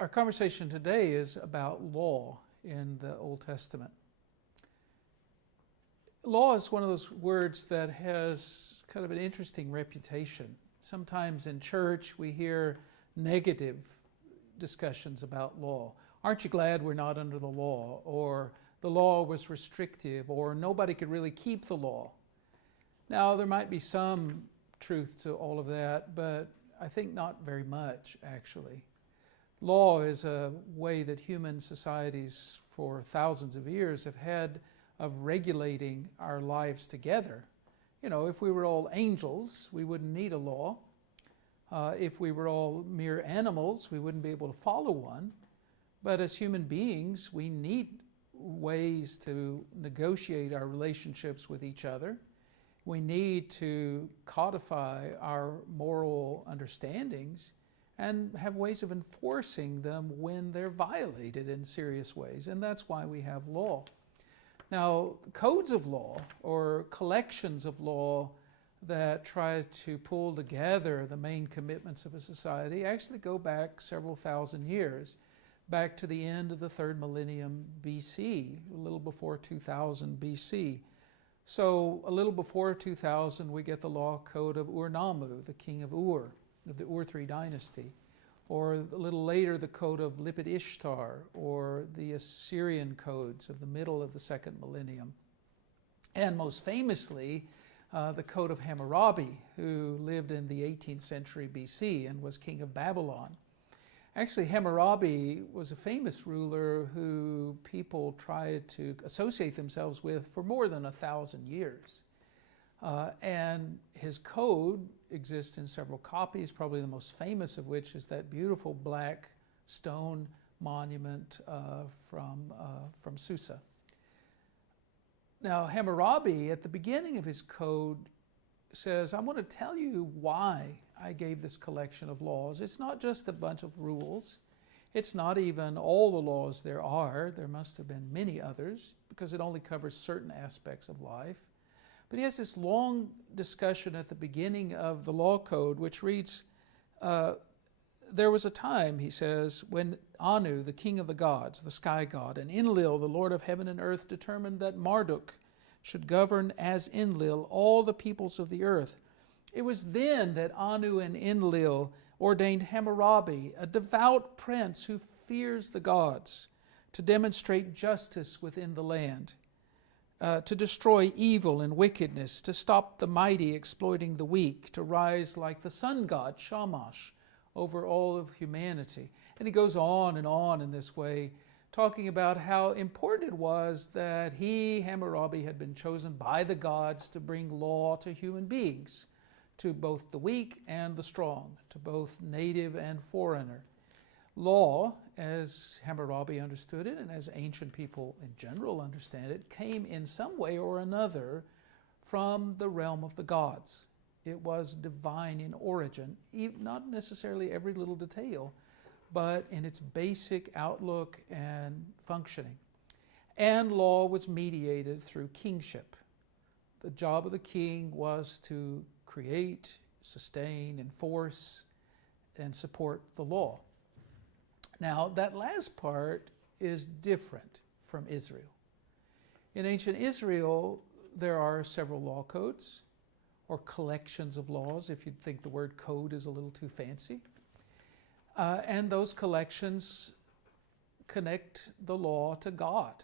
Our conversation today is about law in the Old Testament. Law is one of those words that has kind of an interesting reputation. Sometimes in church we hear negative discussions about law. Aren't you glad we're not under the law? Or the law was restrictive, or nobody could really keep the law. Now, there might be some truth to all of that, but I think not very much, actually. Law is a way that human societies for thousands of years have had of regulating our lives together. You know, if we were all angels, we wouldn't need a law. If we were all mere animals, we wouldn't be able to follow one. But as human beings, we need ways to negotiate our relationships with each other. We need to codify our moral understandings and have ways of enforcing them when they're violated in serious ways. And that's why we have law. Now, codes of law, or collections of law that try to pull together the main commitments of a society, actually go back several thousand years, back to the end of the third millennium BC, a little before 2000 BC. So a little before 2000, we get the law code of Ur-Nammu, the king of Ur, of the Ur-3 dynasty. Or a little later, the code of Lipit-Ishtar, or the Assyrian codes of the middle of the second millennium. And most famously, the code of Hammurabi, who lived in the 18th century BC and was king of Babylon. Actually, Hammurabi was a famous ruler who people tried to associate themselves with for more than 1,000 years. And his code exists in several copies, probably the most famous of which is that beautiful black stone monument from Susa. Now, Hammurabi, at the beginning of his code, says, I want to tell you why I gave this collection of laws. It's not just a bunch of rules. It's not even all the laws there are. There must have been many others, because it only covers certain aspects of life. But he has this long discussion at the beginning of the law code, which reads, there was a time, he says, when Anu, the king of the gods, the sky god, and Enlil, the lord of heaven and earth, determined that Marduk should govern as Enlil all the peoples of the earth. It was then that Anu and Enlil ordained Hammurabi, a devout prince who fears the gods, to demonstrate justice within the land, to destroy evil and wickedness, to stop the mighty exploiting the weak, to rise like the sun god Shamash over all of humanity. And he goes on in this way, talking about how important it was that he, Hammurabi, had been chosen by the gods to bring law to human beings, to both the weak and the strong, to both native and foreigner. Law, as Hammurabi understood it, and as ancient people in general understand it, came in some way or another from the realm of the gods. It was divine in origin, not necessarily every little detail, but in its basic outlook and functioning. And law was mediated through kingship. The job of the king was to create, sustain, enforce, and support the law. Now, that last part is different from Israel. In ancient Israel, there are several law codes, or collections of laws, if you'd think the word code is a little too fancy. And those collections connect the law to God.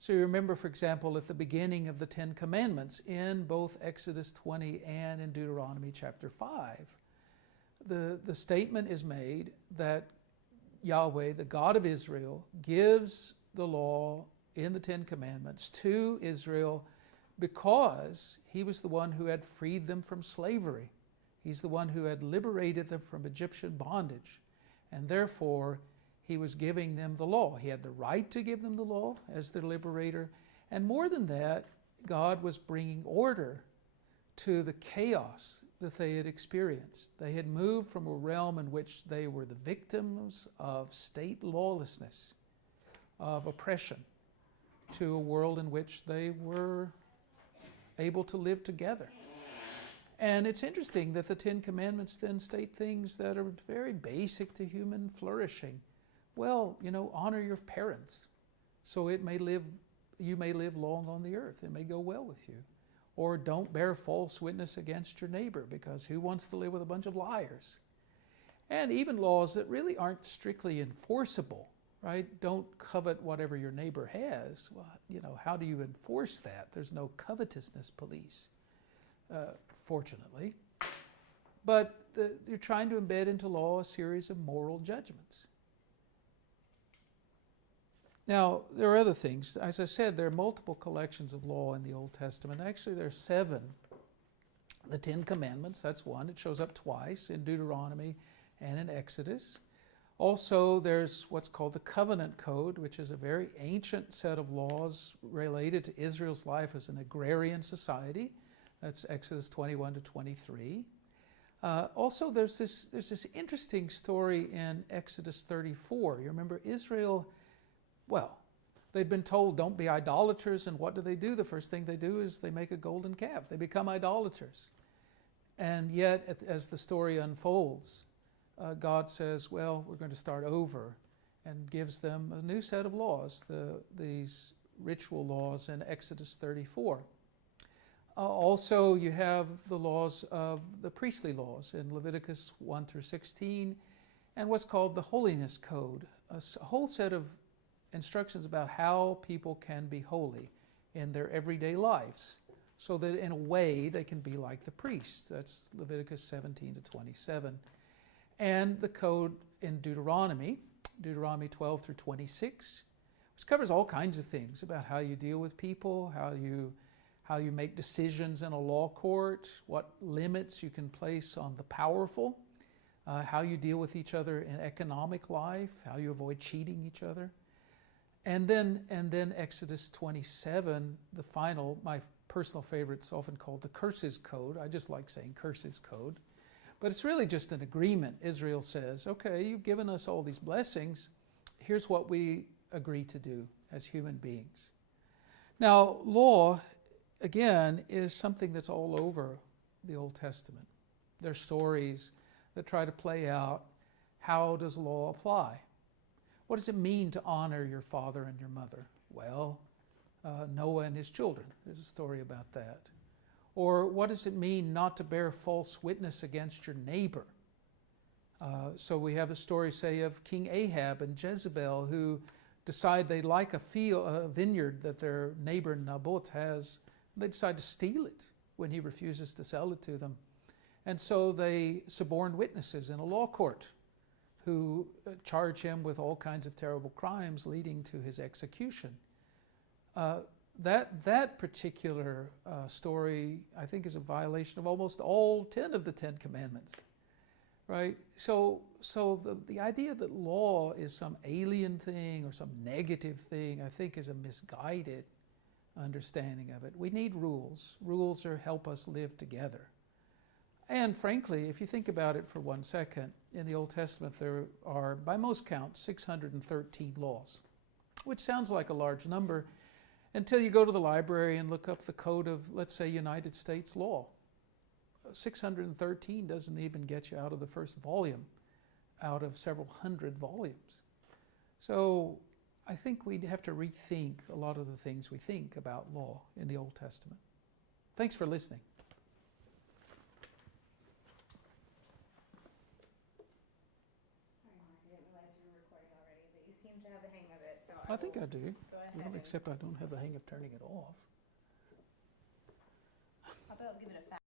So you remember, for example, at the beginning of the Ten Commandments in both Exodus 20 and in Deuteronomy chapter 5, the statement is made that Yahweh, the God of Israel, gives the law in the Ten Commandments to Israel because he was the one who had freed them from slavery. He's the one who had liberated them from Egyptian bondage. And therefore, he was giving them the law. He had the right to give them the law as their liberator. And more than that, God was bringing order to the chaos that they had experienced. They had moved from a realm in which they were the victims of state lawlessness, of oppression, to a world in which they were able to live together. And it's interesting that the Ten Commandments then state things that are very basic to human flourishing. Well, honor your parents so you may live long on the earth. It may go well with you. Or don't bear false witness against your neighbor, because who wants to live with a bunch of liars? And even laws that really aren't strictly enforceable, right? Don't covet whatever your neighbor has. Well, how do you enforce that? There's no covetousness police, fortunately. But you're trying to embed into law a series of moral judgments. Now, there are other things. As I said, there are multiple collections of law in the Old Testament. Actually, there are 7. The 10 Commandments, that's one. It shows up twice in Deuteronomy and in Exodus. Also, there's what's called the Covenant Code, which is a very ancient set of laws related to Israel's life as an agrarian society. That's Exodus 21 to 23. Also, there's this interesting story in Exodus 34. You remember Israel, they'd been told don't be idolaters, and what do? The first thing they do is they make a golden calf. They become idolaters. And yet, as the story unfolds, God says, well, we're going to start over, and gives them a new set of laws, these ritual laws in Exodus 34. Also, you have the laws of the priestly laws in Leviticus 1 through 16, and what's called the Holiness Code, a whole set of instructions about how people can be holy in their everyday lives, so that in a way they can be like the priests. That's Leviticus 17 to 27. And the code in Deuteronomy 12 through 26, which covers all kinds of things about how you deal with people, how you make decisions in a law court, what limits you can place on the powerful, how you deal with each other in economic life, how you avoid cheating each other. And then Exodus 27, the final, my personal favorite, is often called the Curses Code. I just like saying Curses Code. But it's really just an agreement. Israel says, okay, you've given us all these blessings. Here's what we agree to do as human beings. Now, law, again, is something that's all over the Old Testament. There's stories that try to play out, how does law apply? What does it mean to honor your father and your mother? Well, Noah and his children. There's a story about that. Or what does it mean not to bear false witness against your neighbor? So we have a story, say, of King Ahab and Jezebel, who decide they like a vineyard that their neighbor Naboth has. They decide to steal it when he refuses to sell it to them. And so they suborn witnesses in a law court who charge him with all kinds of terrible crimes leading to his execution. That particular story, I think, is a violation of almost all 10 of the 10 Commandments, right? So the idea that law is some alien thing or some negative thing, I think, is a misguided understanding of it. We need rules. Rules help us live together. And frankly, if you think about it for 1 second, in the Old Testament there are, by most counts, 613 laws, which sounds like a large number until you go to the library and look up the code of, let's say, United States law. 613 doesn't even get you out of the first volume, out of several hundred volumes. So I think we'd have to rethink a lot of the things we think about law in the Old Testament. Thanks for listening. I think I do. Go ahead. Well, except I don't have the hang of turning it off. How about give it a fast